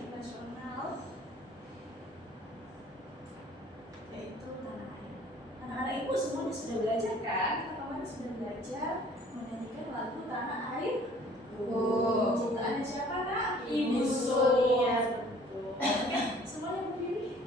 wajib nasional, yaitu tanah air. Anak-anak ibu semuanya sudah belajar kan? Kita kemarin sudah belajar menyanyikan lagu Tanah Air. Ciptaannya siapa nak? Ibu Sonia. Semuanya berdiri.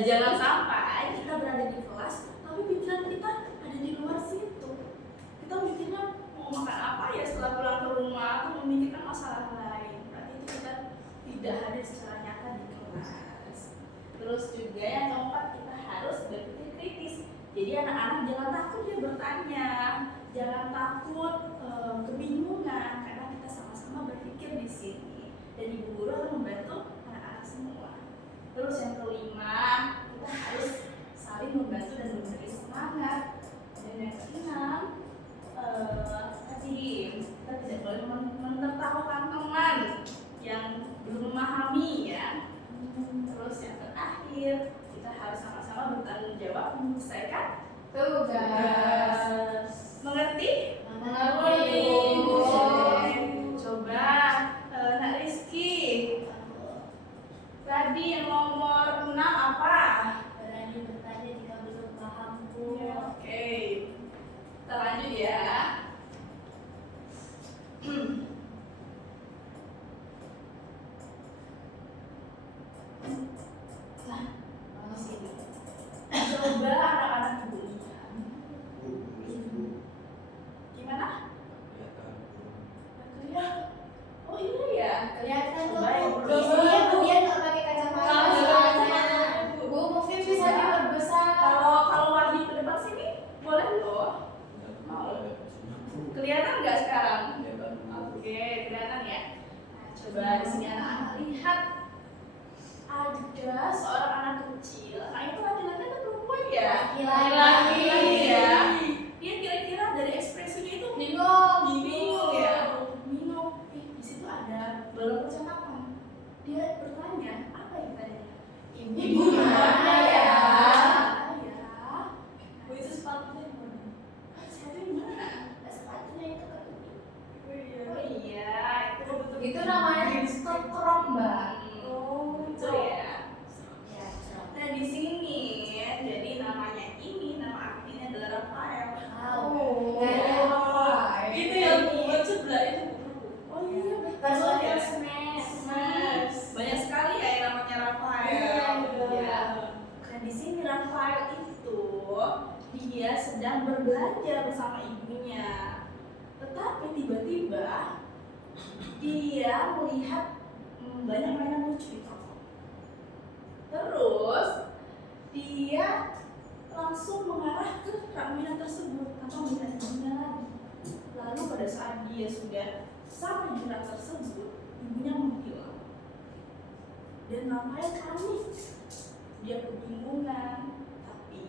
Jangan sampai kita berada di kelas tapi pikiran kita ada di luar situ. Kita mikirnya mau makan apa ya setelah pulang ke rumah, atau memikirkan masalah lain. Berarti itu kita tidak hadir secara nyata di kelas. Terus juga yang keempat, kita harus berpikir kritis. Jadi anak-anak jangan takut dia bertanya, jangan takut kebingungan, karena kita sama-sama berpikir di sini. Dan ibu guru akan membantu anak-anak semua. Terus yang kelima, kita harus saling membantu dan memberi semangat. Dan yang keenam, tadi kita tidak boleh menertawakan teman yang belum memahami ya. Terus yang terakhir, kita harus sama-sama bertanggung jawab menyelesaikan tugas. Mengerti? Mengerti. Coba Nak Rizky, tadi yang nomor 6 apa? Berani bertanya jika belum paham, Bu. Oke, kita lanjut ya. Nah, di sini. Coba anak-anak bunyikan. Gimana? Kelihatan. Oh iya ya. Kelihatan tuh, Coba yang Bu. belum. Dia nggak pakai kacamata. Bu, mungkin bisa diperbesar. Kalau Wahyu ke depan sini boleh loh. Mau? Kelihatan nggak sekarang? Oke, kelihatan ya. Nah, coba di sini anak-anak lihat ada seorang anak kecil. Nah itu laki-laki atau perempuan ya? Laki-laki. Ya. Dia kira-kira dari ekspresinya itu bingung ya. Bingung. Di situ ada balon percakapan. Dia bertanya, apa yang tanya? Ibu mana ya? Bu itu sepatunya di mana? Sepatunya di mana? Sepatunya itu ketutup. Oh iya, itu betul. Itu namanya kekrop, Mbak. Oh, itu ya. Ya, Nah di sini, jadi namanya ini, nama artinya adalah Rafael. Itu yang buat sebelah itu. Oh iya, betul ya. Mas, banyak sekali ya yang namanya Rafael. Iya. Nah di sini Rafael itu dia sedang berbelanja bersama ibunya. Tetapi tiba-tiba dia melihat banyak mainan lucu di toko. Terus dia langsung mengarah ke mainan tersebut tanpa melihat ibunya lagi. Lalu pada saat dia sudah sampai di rak tersebut, ibunya menghilang. Dan Rafael panik. Dia kebingungan, tapi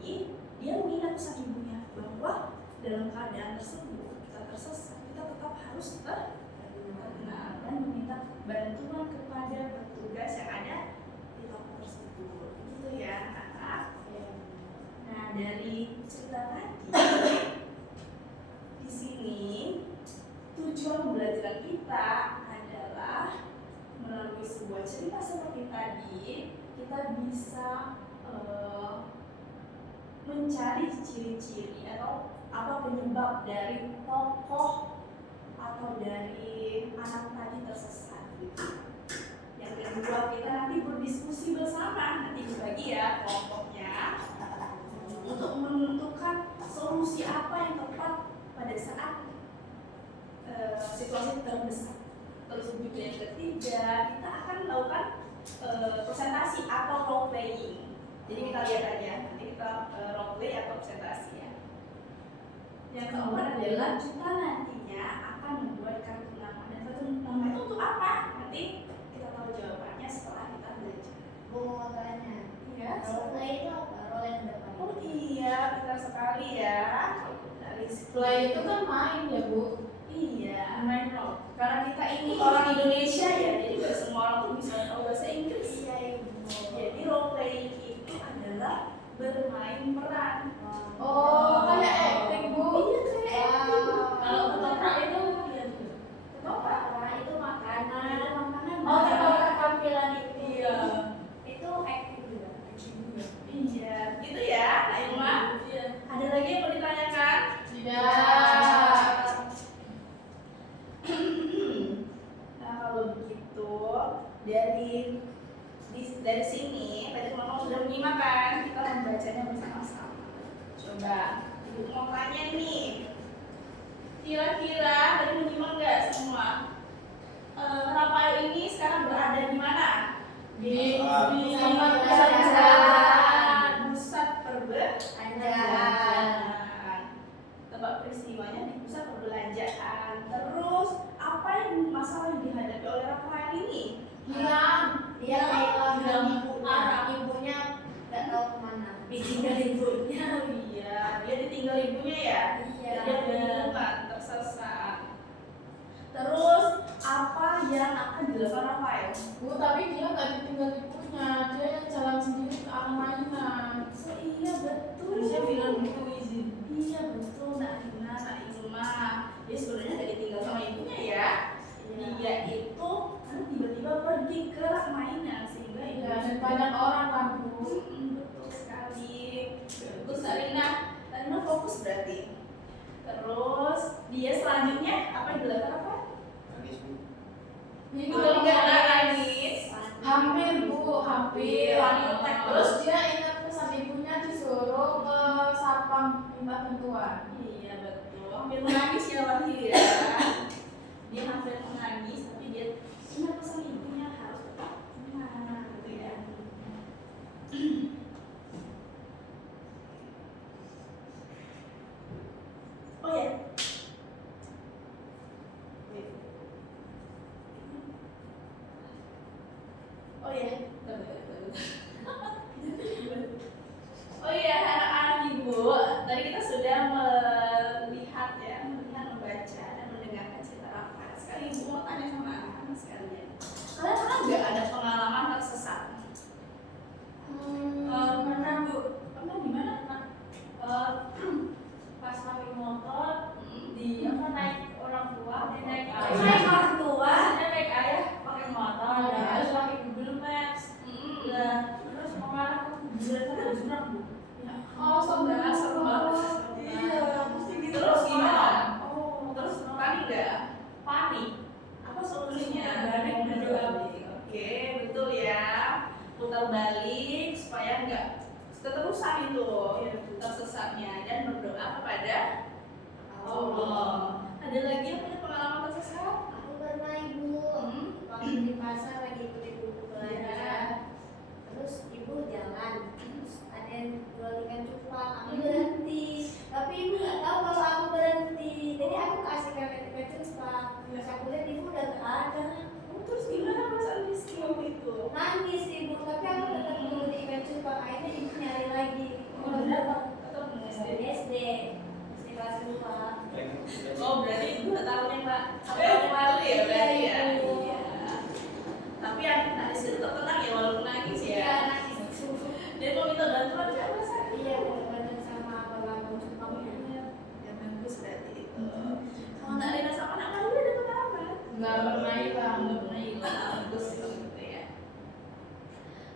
dia mengingat pesan ibunya bahwa dalam keadaan tersebut kita tersesat, kita tetap harus tenang dan meminta bantuan kepada petugas yang ada di toko tersebut. Gitu ya, anak. Nah, dari cerita tadi di sini tujuan pembelajaran kita adalah melalui sebuah cerita seperti tadi kita bisa mencari ciri-ciri atau apa penyebab dari tokoh atau dari anak tadi tersesat. Yang kedua, kita nanti berdiskusi bersama, nanti dibagi ya kelompoknya untuk menentukan solusi apa yang tepat pada saat situasi terdesak. Terus juga yang ketiga, kita akan melakukan presentasi atau role playing. Jadi kita lihat aja, nanti kita role play atau presentasi ya. Yang keempat adalah kita nantinya akan membuat kartu nama. Dan kartu nama itu untuk apa? Nanti kita tahu jawabannya setelah kita belajar. Bu, mau tanya. Iya. Role itu apa? Role yang depan. Oh iya, pintar sekali ya. Dari Play itu kan main ya, Bu. Iya, main role. Karena kita ini orang Indonesia ya, jadi gak semua orang tuh bisa tahu bahasa Inggris. Iya, Ibu. Jadi role playing itu adalah bermain peran. Oh, kayak acting, Bu. Iya, kayak acting. Kalau ketoprak itu iya, ketoprak. ketoprak itu makanan. Makanan. Oh, ketoprak tampilan itu. Iya. Itu acting juga. Iya, gitu ya, Aima. Iya. Ada lagi yang mau ditanyakan? Tidak. Nah, kalau begitu dari sini tadi teman-teman sudah menyimak kan, kita membacanya bersama-sama. Coba ibu mau tanya nih, kira-kira tadi menyimak nggak semua? Rafael ini sekarang berada di mana? Di pusat pembelajaran. pusat perbelanjaan. Ada. yang dihadapi oleh Rafael ini? Hilang. Dia kehilangan Hilang ibunya. Ibunya nggak tahu kemana. Ditinggal ibunya. Oh iya, dia ditinggal ibunya ya. Iya. Dia kebingungan, tersesat. Terus apa yang akan dilakukan Rafael? Bu, tapi dia nggak ditinggal ibunya, dia yang jalan sendiri ke arah mainan. Oh iya betul. Terusnya bilang gitu izin. Iya betul, Nak Rina, Nak Ilma. Dia sebenarnya gak ditinggal sama ibunya ya. Dia itu tiba-tiba pergi ke rak mainan sehingga Ya, ibunya dan banyak orang kan Bu. betul sekali. Terus Nak Rina fokus berarti. Terus dia selanjutnya apa yang dilakukan apa? Nangis Bu. Ini Oh, udah enggak nggak nangis. hampir Bu, hampir. Hampir. Terus dia ingat pesan ibunya disuruh ke sapam minta bantuan. Iya betul. Hampir menangis ya Wahyu ya. Dia hampir menangis tapi dia ingat pesan ibunya harus tetap tenang gitu ya. Oh ya. Oh ya. Oh iya, anak-anak ibu, tadi kita sudah melihat ya, membaca dan mendengarkan cerita Rafael. Sekarang ibu mau tanya sama anak-anak sekalian. Kalian pernah nggak ada pengalaman tersesat? Pernah Bu. Pernah di mana? Pas kami motor di apa naik orang tua, dia naik Naik orang tua. dia naik ayah pakai motor, Oh, iya. terus pakai Google Maps. Nah, terus mengarah ke kuburan sama jurang Bu. Oh, Saudara, seru banget. Iya, mesti gitu. Terus gimana? Oh, Terus panik nggak? Panik. Apa solusinya? Balik, Putar balik. Oke, betul ya. Putar balik supaya nggak keterusan itu tersesatnya dan berdoa kepada Allah. Ada lagi yang punya pengalaman tersesat? Aku pernah ibu waktu di pasar lagi ikut ibu belanja. Terus ibu jalan, terus ada yang jual ikan cupang. Aku berhenti, tapi ibu nggak tahu kalau aku berhenti. Jadi aku kasih ikan cupang. Terus aku lihat ibu udah nggak ada. Terus gimana perasaan Rizky waktu itu? Nangis ibu, tapi aku tetap nunggu di ikan cupang. Akhirnya ibu nyari lagi. Udah berapa? Atau SD kelas 2. Oh berarti 2 tahun yang lalu ya berarti ya. Iya. Iya. Tapi anak Rizky tetap tenang ya walaupun nangis Iya, ya. nangis. Dia mau minta bantuan nggak masa? Iya, bener sama abang cupangnya. Ya bagus berarti itu. Kalau nggak Rina sama anak lalu ada pengalaman? nggak pernah hilang. Nggak pernah hilang. Bagus kalau gitu ya.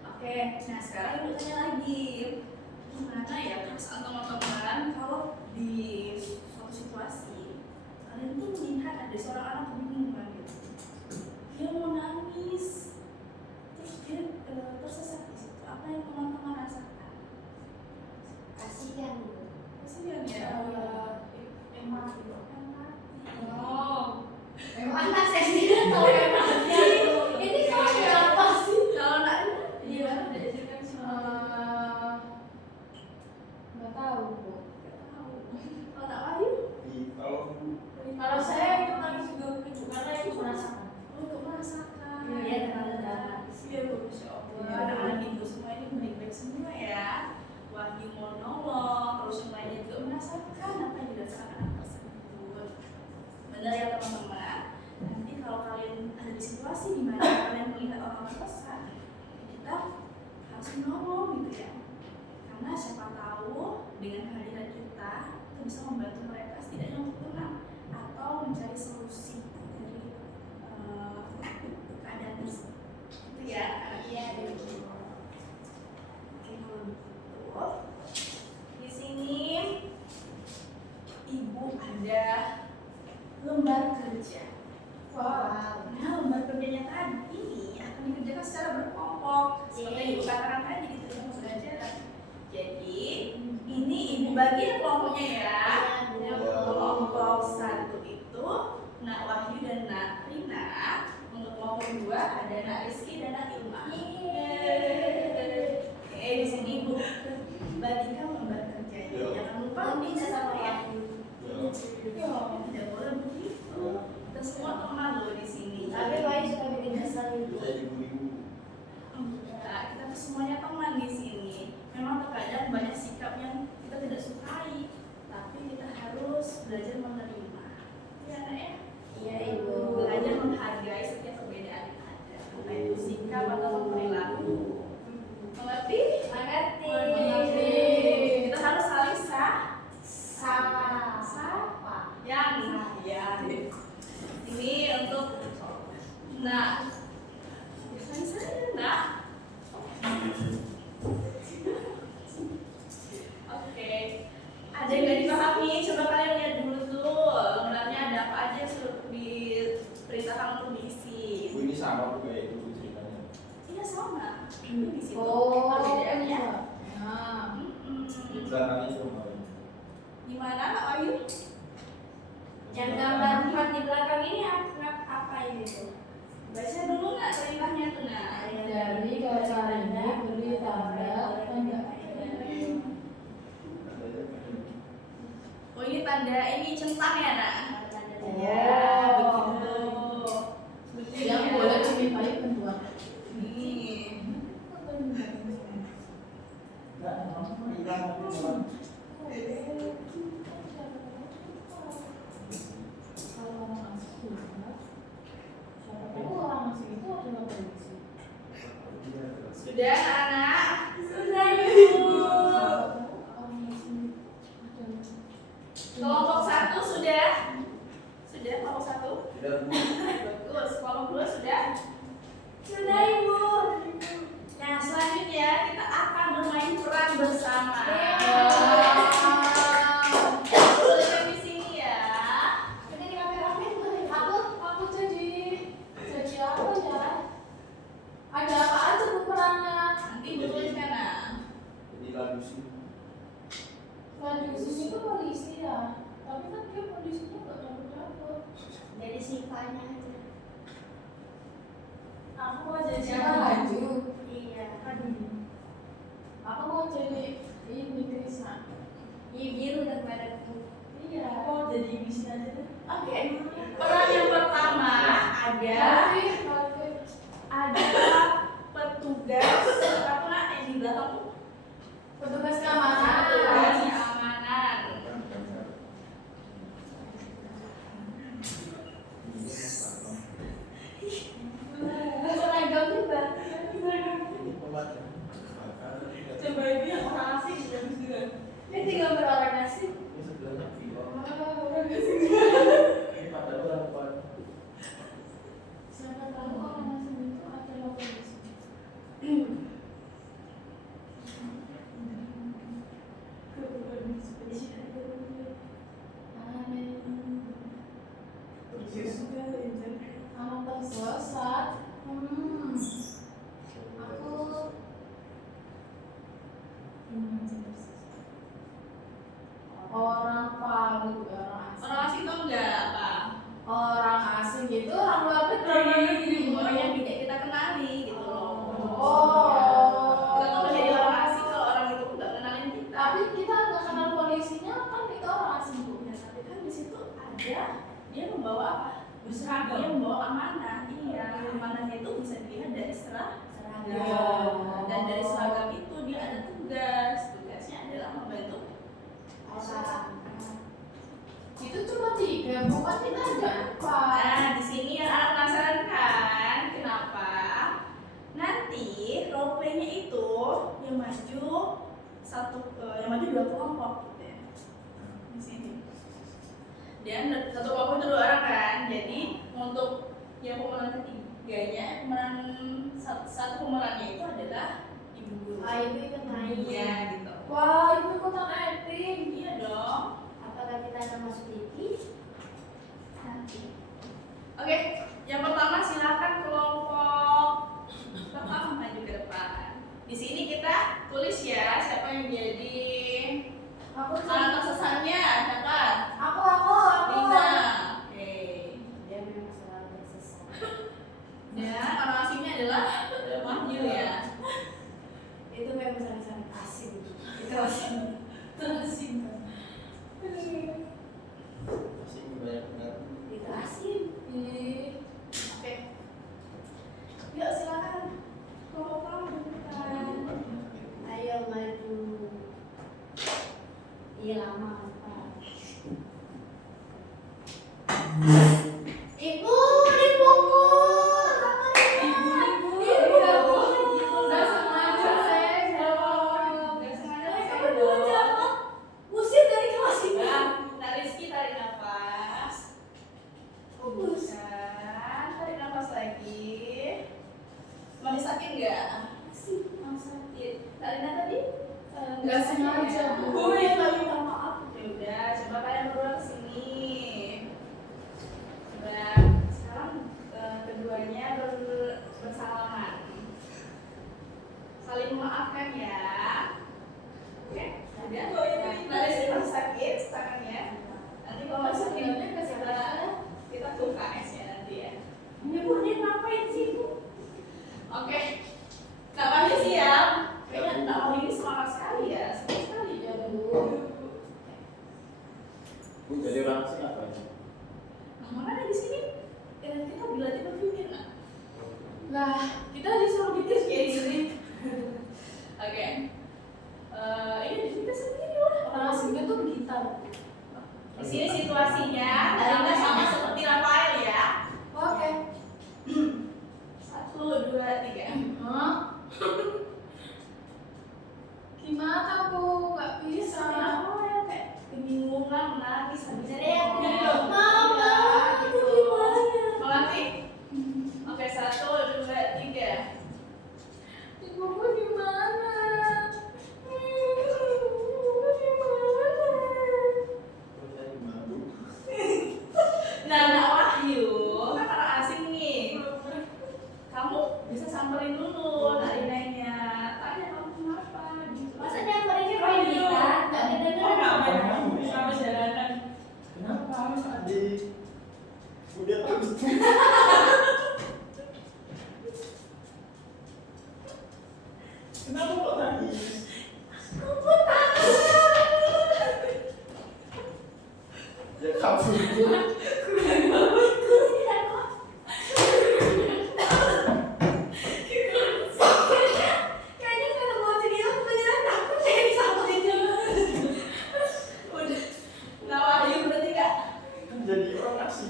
Oke, nah sekarang ibu tanya lagi. Gimana ya perasaan teman-teman kalau di suatu situasi kalian tuh melihat ada seorang anak kebingungan gitu. Dia mau nangis, terus dia tersesat di situ. Apa yang teman-teman rasakan? Kasihan bu. Kasihan ya. Emang gitu. Empati. Oh, Anak saya sendiri tahu empati. Ini kalau berapa sih? Kalau nak iya, diajarkan sama nggak tahu Bu. nggak tahu. Kalau nak Wahyu, Kalau saya itu nangis juga begitu karena itu merasakan. untuk merasakan. Iya, terlalu dramatis. Iya, Masya Allah. Iya. Anak-anak ibu semua ini baik-baik semua ya. Wahyu mau nolong, terus yang lainnya juga merasakan apa yang dirasakan anak tersebut. Benar ya teman-teman. Nanti kalau kalian ada di situasi di mana kalian melihat orang tersesat, kita harus menolong gitu ya. Karena siapa tahu dengan kehadiran kita bisa membantu mereka setidaknya untuk tenang atau mencari solusi dari keadaan tersebut. Itu ya. Iya, Oke, kalau begitu di sini ibu ada lembar kerja. Wow. Nah, lembar kerjanya tadi ini akan dikerjakan secara berkelompok. Seperti yang ibu katakan tadi di dalam pembelajaran. Jadi ini ibu bagi ya kelompoknya ya. Iya, Kelompok 1 itu Nak Wahyu dan Nak Rina. Untuk kelompok 2 ada Nak Rizky dan Nak Ilma. Oke, di sini ibu bagikan lembar kerjanya. Jangan lupa bisa sama ya. Wahyu. Tidak boleh begitu. Kita semua teman loh di sini. Tapi Wahyu suka bikin kesel itu. Saya ibu-ibu. Enggak, kita tuh semuanya teman di sini. Memang terkadang banyak sikap yang kita tidak sukai, tapi kita harus belajar menerima. Iya, Nak ya? Iya Ibu. Belajar menghargai setiap perbedaan yang ada, entah itu sikap atau perilaku. Mengerti? Mengerti. Mengerti. Kita harus saling Sama. yang ya. Ini untuk nah. Nah. Oke. Ada yang nggak dipahami? Coba kalian lihat dulu tuh. Lembarnya ada apa aja suruh diperintahkan untuk diisi. Bu, ini sama Bu kayak itu ceritanya. Iya sama. Ini di situ. Oh, Perbedaannya. nah, Di belakangnya cuma Gimana, Kak Ayu? Yang gambar 4 di belakang ini apa ini tuh? Baca dulu nggak perintahnya tuh nah. dari kata ini beri tanda tanda. Oh ini tanda ini centang ya nak? Ya, begitu. Begitu Yang ya. boleh dimintai bantuan. Nih. Kalau orang asing, siapa tahu orang asing itu adalah polisi. Sudah anak? Sudah Ibu. Orang asing adalah Kelompok 1 sudah? Sudah kelompok 1? Tidak Bu. Bagus. Kelompok 2 sudah? Sudah Ibu. Nah selanjutnya kita akan bermain peran bersama. Selesai di sini ya. Kita di kameramen boleh. Aku jadi apa ya? Ada apa aja bu perannya? Nanti ibu tuliskan nah. Jadi lagu sih. Radius itu polisi ya, tapi kan dia polisinya nggak dapet. Jadi sifatnya aja. Aku mau jadi Siapa laju? Iya. Aku mau jadi ini Krisna. Iya biru daripada itu. Iya. Aku jadi bisa aja deh. Oke. Peran yang pertama ada petugas apa nak yang di belakang tuh? Petugas keamanan. Petugas keamanan. Seragam juga. Ini pembaca. Coba ini yang orang asing bagus juga. Ini tinggal berorang nasi. Ini sebelahnya Vio. Orang asing. Ini padahal orang depan. Siapa tahu orang asing itu adalah polisi. Anak tersesat. Aku orang Palu, orang asing. Orang asing tuh enggak apa? Orang asing itu orang luar negeri. Orang yang tidak kita kenali gitu loh. Oh. Kita tuh menjadi orang asing kalau orang itu nggak kenalin kita. Tapi kita nggak kenal polisinya kan itu orang asing bu. Ya, tapi kan di situ ada dia membawa apa? Berseragam. Dia membawa amanah. Iya, amanahnya itu bisa dilihat dari seragam. Dan dari seragam itu dia ada tugas. Tugasnya adalah membantu Orang. Itu cuma 3, bukan kita ada 4. Nah, di sini yang anak penasaran kan, kenapa? Nanti role play-nya itu yang maju yang maju 2 kelompok gitu ya. Di sini. Dan satu kelompok itu 2 orang kan. Jadi untuk yang pemeran ketiganya, satu pemerannya itu adalah ibu guru. Ibu ikut main. Iya gitu. Wah, itu ikutan acting. Iya dong. Apakah kita akan masuk TV? Nanti. Oke, yang pertama silakan kelompok pertama maju ke depan. Di sini kita tulis ya siapa yang jadi Aku anak tersesatnya, siapa? Aku. Rina. Oke. Dia memang selalu tersesat. Dan orang asingnya adalah Wahyu ya. Itu memang sangat-sangat asing. Itu asing. Iya lama apa? Ibu, di buku. Nggak sengaja saya jawab. Nggak sengaja saya jawab. Usir dari kelas ini. Nah, Rizky tarik nafas. Hembuskan, tarik nafas lagi. Masih sakit nggak? Masih sakit. Tarina tadi? Nggak sengaja, Bu. Bu, ya nggak minta maaf. Ya udah, coba kalian berdua kesini. Coba sekarang keduanya bersalaman. Saling memaafkan ya. Oke, udah. Nah, Rizky masih sakit tangannya. Nanti kalau masih sakit kita tuh KS ya nanti ya. Ini Bu, dia ngapain sih Bu? Oke, namanya siap. Kayaknya tahun ini semangat sekali ya, semangat sekali ya Bu. Bu, jadi orang asing apa ya? Nah, makanya di sini kita dilatih berpikir nak. Lah, Kita disuruh bikin kayak gini. Oke, ini di kita sendiri lah. orang asingnya tuh gitar. Di sini situasinya, Tarina sama seperti Rafael ya. Oke. 1, 2, 3. Hah? Gimana Bu? Gak bisa. Rafael kayak kebingungan, menangis, habis Jadi aku itu bilang, Mama, itu gimana? Mengerti? Oke, 1, 2, 3. Ibuku di mana? Terus saya gimana, Bu? Nah, Nak Wahyu, kan orang asing nih. Kamu bisa samperin dulu Tarinanya. Tanya kamu kenapa gitu. Masa nyamperin main gitar? Gak Oh, kedengeran. nggak main sama jalanan. Kenapa harus adik? Udah takut. Kenapa kok nangis? Ya kabur. Kayaknya kalau mau cerita beneran takut saya disamperin dulu. Udah. Nah, Wahyu berarti nggak? Kan jadi orang asing.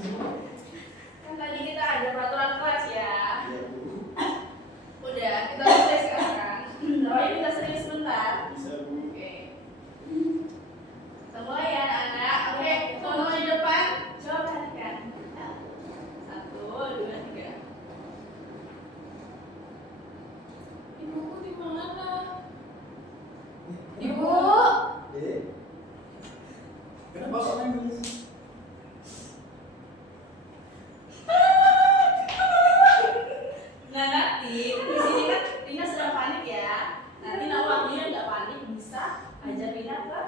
Kan tadi kita ada peraturan kelas ya. Ya, Bu. Udah, kita mulai sekarang. Nah, Wahyu kita serius sebentar. Bisa, Bu. Oke. Kita mulai ya anak-anak. Oke, teman-teman di depan, coba perhatikan. 1, 2, 3. Ibuku di mana? Ibu. Kenapa kok nangis? Nah, nanti di sini kan Rina sedang panik ya. Nanti Nak Wahyu nggak panik bisa ajar Rina ke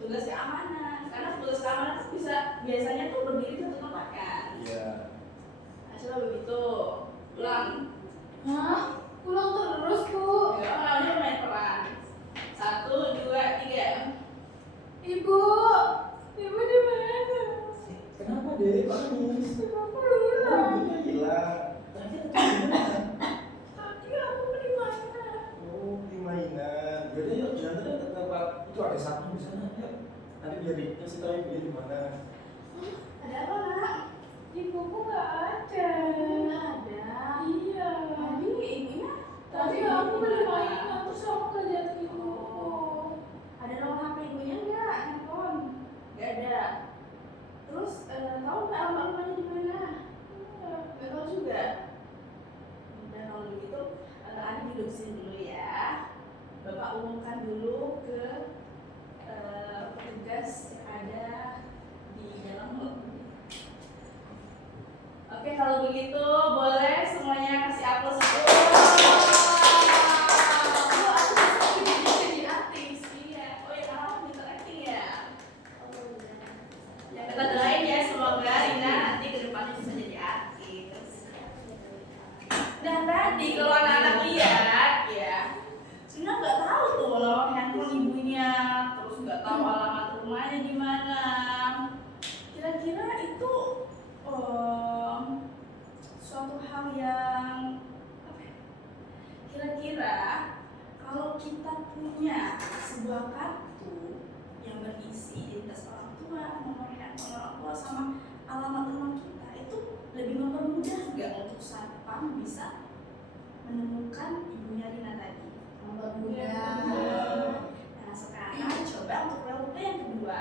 tugas keamanan. Karena tugas keamanan tuh biasanya tuh berdiri satu tempat kan. Iya. Nah, coba begitu. Ulang. Hah? Pulang terus Bu. Ya, namanya main peran. 1, 2, 3. Ibu. Ibu di mana? Kenapa, Dek? Kok nangis? Ibuku hilang. Ibunya hilang. Terakhir ke mana? Tadi aku di mana? Oh, di mainan. Jadi yuk jalan ke tempat itu ada satu di sana. Yuk. Nanti biar dikasih tahu ibunya di mana. Ada apa, Nak? Ibuku nggak ada. Nggak ada. Iya. Tadi ibunya Tadi aku beli mainan terus aku nggak lihat ibuku. ada nomor HP ibunya nggak? Handphone? Nggak ada. Terus tahu nggak alamat rumahnya di mana? Nggak tahu juga. Dan kalau begitu, Adi duduk sini dulu ya. Bapak umumkan dulu ke petugas yang ada di dalam hall. Oke, kalau begitu boleh semuanya kasih aplaus dulu. Aku bisa jadi artis, iya. Oh ya, kamu pintar acting ya. Ya kita doain ya semoga Rina nanti ke depannya bisa jadi artis. Dan tadi kalau anak-anak lihat ya, Rina nggak tahu tuh nomor handphone ibunya, terus nggak tahu alamat rumahnya di mana. Kira-kira itu suatu hal yang apa ya? Kira-kira kalau kita punya sebuah kartu yang berisi kalau sama alamat rumah kita itu lebih mempermudah nggak untuk satpam bisa menemukan ibunya Rina tadi? Mempermudah. Nah sekarang coba untuk role yang kedua,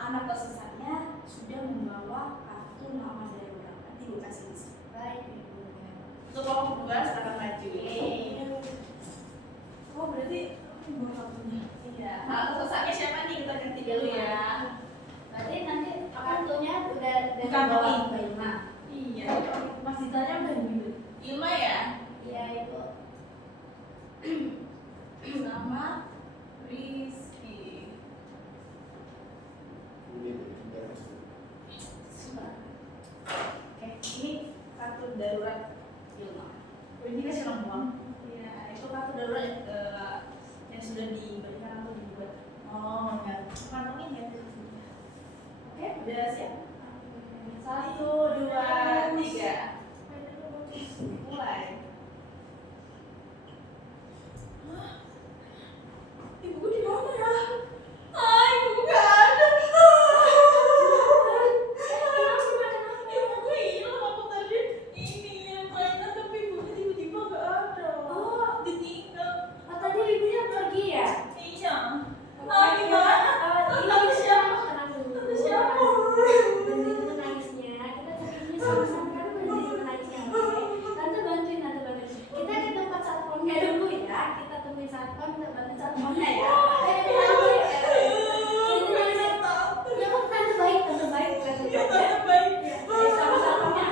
anak tersesatnya sudah membawa kartu nama darurat. Nanti gue kasih di sini. Baik ibu. Untuk kelompok kedua silakan maju. Oh berarti bawa kartunya. Iya. Anak tersesatnya siapa nih? Kita ganti dulu ya. Berarti nanti kartunya udah Bukan bawa ini. Mbak Ima. Iya, Mas ditanya udah gitu. Ilma ya. Iya ibu. Nama Rizky. Oke, ini kartu darurat Ilma. Ini kasih nomor. Iya, itu kartu darurat yang sudah diberikan atau dibuat. Oh, ya. Kantongin ya. Oke, udah siap? 1, 2, 3. Mulai. Ibu di mana ya? Ibu gak ada. Ibu hilang aku tadi ini yang mainan tapi ibunya tiba-tiba gak ada. Oh. Ditinggal. Oh, tadi ibunya pergi ya? Iya. Gimana? Tante siapa? Tenang dulu. Tante siapa? Berhenti menangisnya. Kita cari ibunya sama-sama kan berhenti menangisnya. Oke? Tante bantuin. Kita ke tempat satpamnya dulu ya. Kita temuin satpam, kita bantu satpamnya ya. Ini nangisnya. Ya kok tante baik. Ya, sama satpamnya.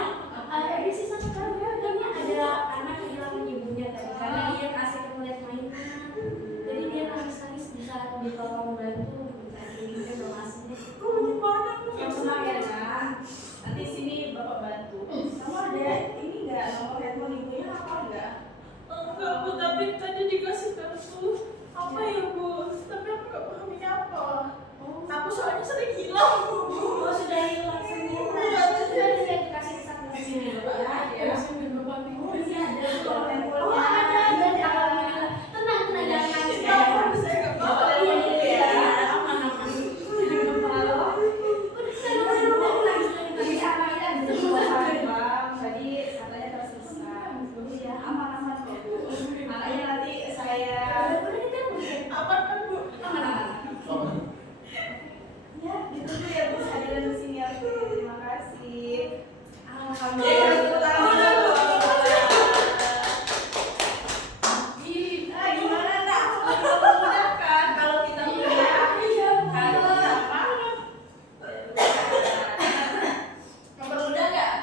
Ini sih satu kali ya. Bilangnya ada anak kehilangan ibunya tadi karena dia kasih ke ngeliat mainan. Jadi dia nangis bisa ditolong bantu. Ibunya belum aslinya. Yang senang ya nak. Nanti sini bapak bantu. Kamu ada ini nggak nomor handphone ibunya apa enggak? Enggak, Bu, tapi tadi dikasih kartu. Apa ya, Bu? Tapi aku nggak paham ini apa. Aku soalnya sering hilang, Bu. Oh sudah hilang semua. Iya, Sudah dia dikasih satu sini ya. Ya, sini Bapak Oh bingung. iya ada Nomor handphonenya. Oh ada alhamdulillah. Tenang jangan nangis ya. Saya nggak tahu. Bapak lihat dulu ya. Aman. Udah nangis apa ya? Bang, tadi katanya tersesat. Iya, aman-aman kok. Makanya nanti saya Apa kan, Bu? ya ditunggu ya Bu hadirin di sini ya Bu. Terima kasih. Gimana nak? Memudahkan kalau kita punya kartu nama. Mempermudah nggak?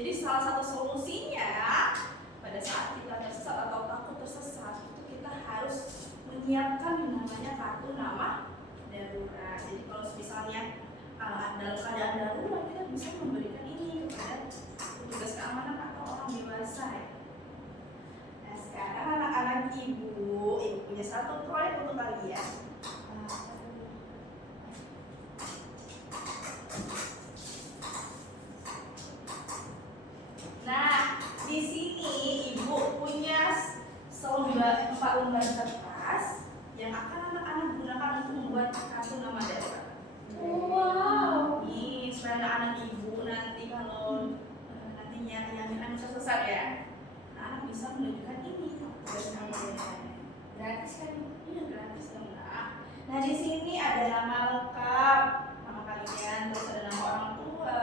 Jadi salah satu solusinya pada saat kita tersesat atau takut tersesat itu kita harus menyiapkan namanya kartu nama darurat. Jadi kalau misalnya dalam keadaan darurat kita bisa memberikan ini kepada petugas keamanan atau orang dewasa ya. Nah sekarang anak-anak ibu punya satu proyek untuk kalian. Nah, di sini ibu punya 4 lembar kertas yang akan anak-anak gunakan untuk membuat kartu nama darurat. Wow. Ini supaya anak-anak ibu nanti kalau nantinya yang tersesat ya, anak bisa menunjukkan ini. Gratis kan? Iya gratis dong nak. Nah di sini ada nama lengkap, nama kalian, terus ada nama orang tua,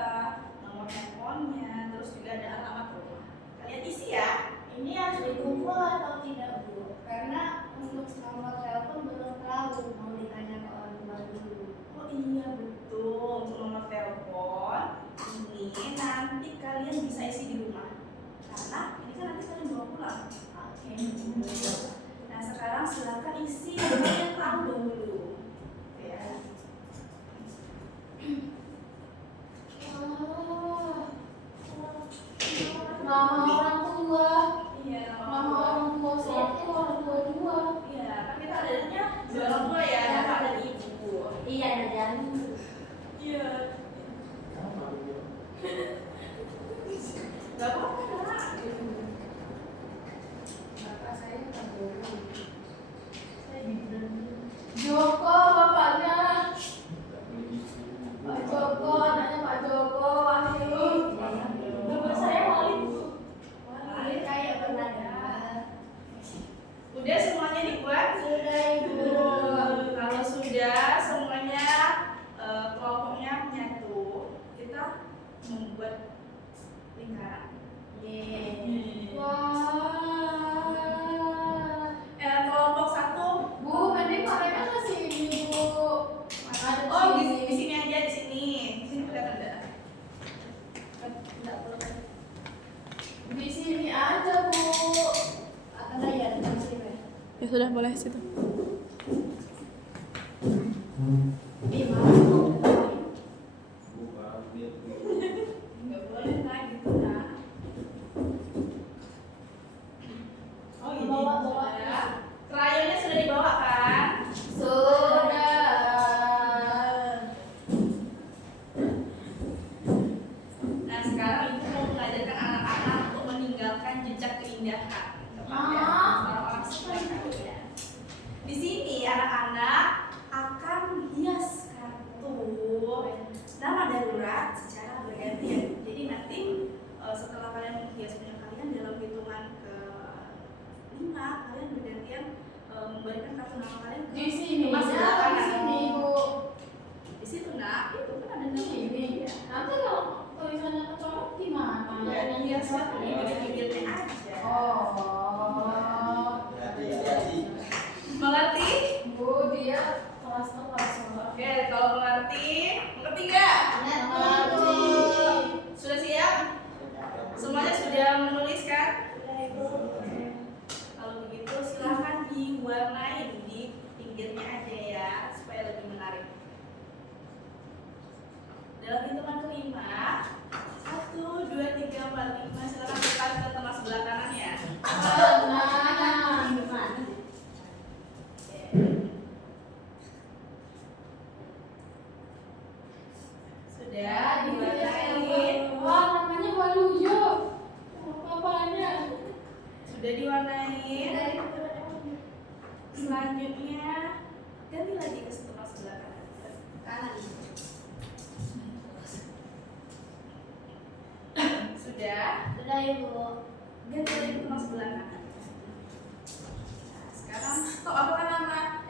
nomor handphonenya, terus juga ada alamat rumah. Kalian isi ya. Ini harus dikumpul atau tidak Bu? Karena untuk nomor telepon belum tahu mau ditanya ke orang tua dulu. Oh iya betul, untuk nomor telepon ini nanti kalian bisa isi di rumah. Karena ini kan nanti kalian bawa pulang. Oke. Nah sekarang silakan isi yang kalian tahu dahulu. Ya. Ya sudah, boleh situ. Nggak boleh nak gitu nak. Oh ini Bawa. sudah. Krayonnya sudah dibawa kan? Sudah. Nah sekarang ibu mau mengajarkan anak-anak untuk meninggalkan jejak keindahan kepada orang-orang sekitar kalian. Di sini anak-anak akan hias kartu nama darurat secara bergantian. Jadi nanti setelah kalian menghias punya kalian dalam hitungan ke 5 kalian bergantian memberikan kartu nama kalian ke Di sini. teman sebelah Di kanan. sini, Bu. Di situ nak, itu kan ada Di nama sini. ya. Nanti kalau tulisannya kecolok gimana? Ya, hiasnya kan di pinggir-pinggirnya aja. Oh. Hati-hati. Mengerti? Bu, dia kelas kelas. Oke, kalau mengerti nggak? Mengerti. Sudah siap? Semuanya sudah menuliskan? Kalau begitu silahkan diwarnai di pinggirnya aja ya, supaya lebih menarik. Dalam hitungan kelima, 1, 2, 3, 4, 5, silahkan tekan ke teman sebelah kanan ya. Sudah diwarnain. Wah, namanya Waluyo. Apa-apanya? Sudah diwarnain. Selanjutnya ganti lagi ke teman sebelah kanan. Sudah. Sudah, Ibu. Ganti lagi ke teman sebelah kanan. Nah, sekarang apakah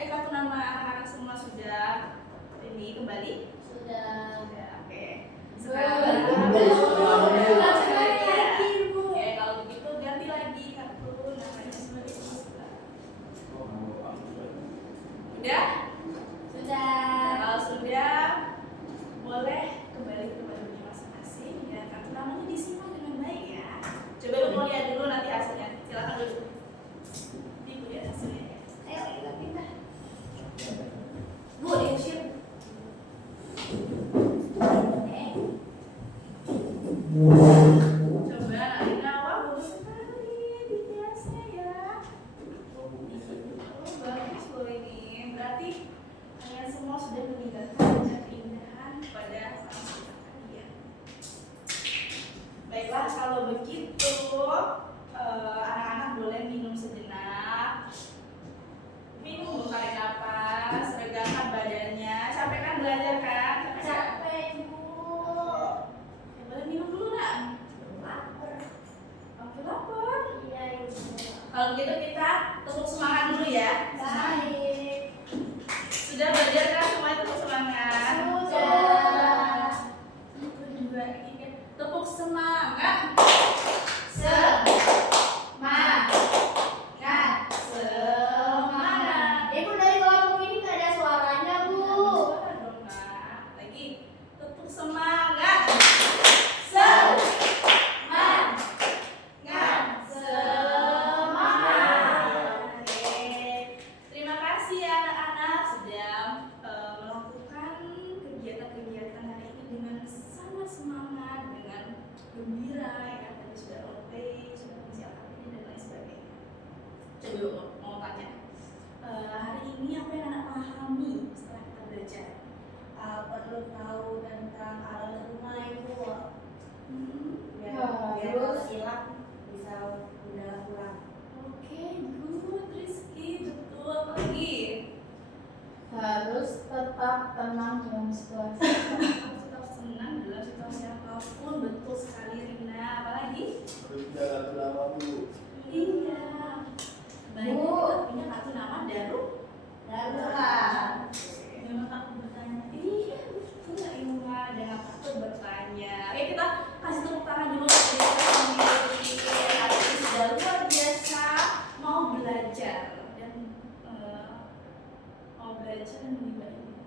kartu nama anak-anak semua sudah ini kembali? Sudah. Sudah, oke. Sudah. Oke, kalau begitu ganti lagi kartu namanya sebagai teman sebelah. Udah? Sudah. Nah, kalau sudah, boleh kembali ke tempatnya masing-masing dan kartu namanya disimak dengan baik ya. Coba lu lihat dulu nanti hasilnya. Silakan dulu. Ibu lihat hasilnya ya. Ayo, kita pindah. Bu, diusir. Coba anak awal bagus sekali dihiasnya ya. Oh, bagus loh ini. Berarti kalian semua sudah meninggalkan jejak keindahan pada orang kalian. Baiklah, kalau begitu anak-anak boleh minum sejenak. Minum, tarik nafas, regangkan badannya. Capek kan belajar kan? Capek, Bu. Ya, boleh minum dulu nak. Lapar. Oke, lapar. Iya, Ibu. Kalau gitu kita tepuk semangat dulu ya. Baik. Sudah belajar kan semuanya tepuk semangat? Sudah. 1, 2, 3. Tepuk semangat. Semangat. Ibu dari kelompok ini nggak ada suaranya, Bu. Suara dong, Nak. Lagi. Tepuk semangat. Semangat. Oke. Terima kasih ya anak-anak sudah melakukan kegiatan-kegiatan hari ini dengan sangat semangat, dengan gembira ya kan. Tadi sudah role play, sudah mengisi aktivitas dan lain sebagainya. Coba mau tanya, hari ini apa yang anak pahami setelah kita belajar? Perlu tahu tentang alat rumah, Ibu. Biar Terus? kalau hilang bisa udah pulang. Oke, good Rizky, betul. Apa lagi? Harus tetap tenang dalam situasi. Harus tetap senang dalam situasi apapun, betul sekali Rina. Apa lagi? Berbicara lama dulu. Iya. Baik, Bu. kita punya kartu nama Darurat. Jangan takut bertanya. Iya, betul Ilma. Jangan takut bertanya. Oke, kita kasih tepuk tangan dulu untuk diri kita sendiri. Artis sudah luar biasa mau belajar dan mau belajar dan menimba ilmu.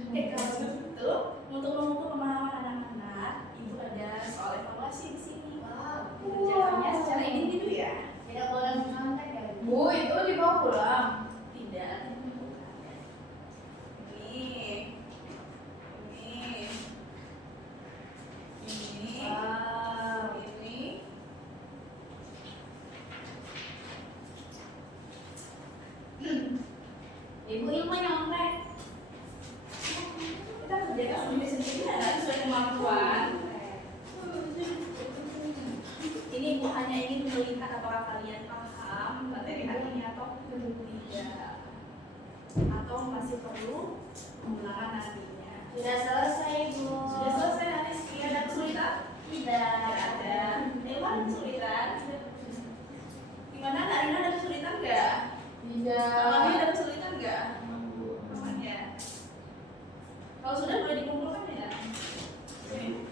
Oke, kalau begitu untuk mengukur pemahaman anak-anak, ibu ada soal evaluasi di sini. Wow. Mengerjakannya secara individu ya. Tidak boleh mencontek ya, Bu. Bu, itu dibawa pulang. Tidak, ini. Wow. Ini. Ibu ilmu nyontek. Kita kerjakan sendiri-sendiri ya, nanti sesuai kemampuan. Ini ibu hanya ingin melihat apakah kalian paham materi hari ini atau tidak, atau masih perlu pengulangan nantinya. Sudah selesai, Bu. Sudah selesai nanti sekian, ada kesulitan? Tidak. Tidak ada. Emang ada kesulitan? Gimana, Narina ada kesulitan nggak? Namanya Tidak. ada kesulitan nggak? Namanya. Kalau sudah boleh dikumpulkan ya. Oke.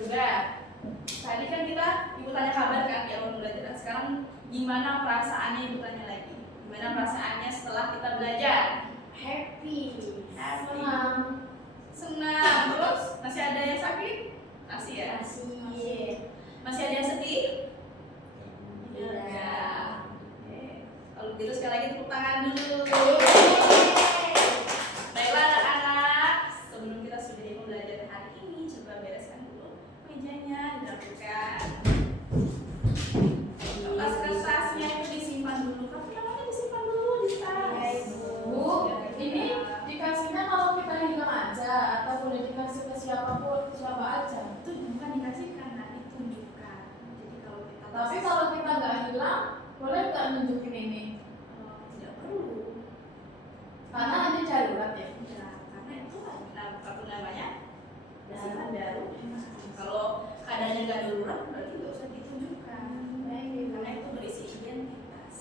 Sudah. Tadi kan kita ibu tanya kabar kan di awal belajar. Sekarang gimana perasaannya ibu tanya lagi? Gimana perasaannya setelah kita belajar? Happy. Happy. Senang. Senang. Terus masih ada yang sakit? Masih ya? Kasih. Masih ada yang sedih? Tidak. Ya. Oke. Kalau begitu sekali lagi tepuk tangan dulu. Baiklah anak-anak, sebelum kita sudahi pembelajaran hari ini, coba bereskan dulu mejanya, dirapikan. Kertas-kertasnya itu disimpan dulu. Kamu namanya disimpan dulu di tas. Ya, Ibu. Bu, ini dikasihnya kalau kita hilang aja atau boleh dikasih ke siapapun, siapa aja. Itu bukan dikasihkan, nanti tunjukkan. Jadi kalau kita Tapi kalau kita nggak hilang, boleh nggak nunjukin ini? tidak perlu. Karena ini darurat ya. Ya, karena itu apa namanya? Bersifat darurat. Kalau keadaannya nggak darurat, berarti nggak usah ditunjukkan. Karena itu berisi identitas.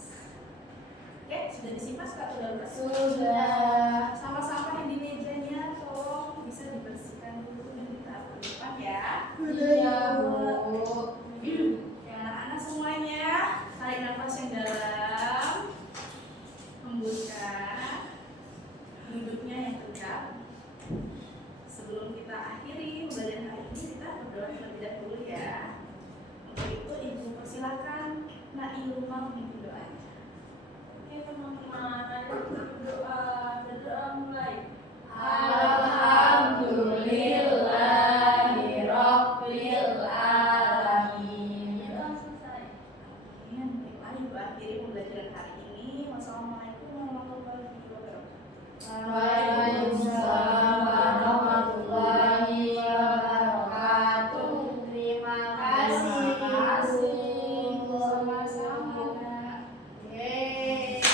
Oke, sudah disimpan sepatu darurat? Sudah. Sampah-sampah yang di mejanya tolong bisa dibersihkan dulu dan ditaruh di depan ya. Iya, Bu. Ya, anak-anak semuanya tarik nafas yang dalam, hembuskan, duduknya yang tegak. Sebelum kita akhiri pembelajaran hari ini, kita berdoa terlebih dahulu ya. Untuk itu ibu persilakan Nak Ilma memimpin doanya. Oke teman-teman, ayo kita berdoa. Berdoa mulai. Alhamdulillahirabbil alamin. Amin. Baiklah, ibu akhiri pembelajaran hari ini. Wassalamualaikum warahmatullahi wabarakatuh. Waalaikumsalam warahmatullahi wabarakatuh. Terima kasih. Bu. Sama-sama. Yeay.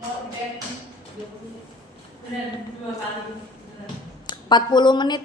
Mau dan 20 menit. Benar, 2 kali. Benar. 40 menit.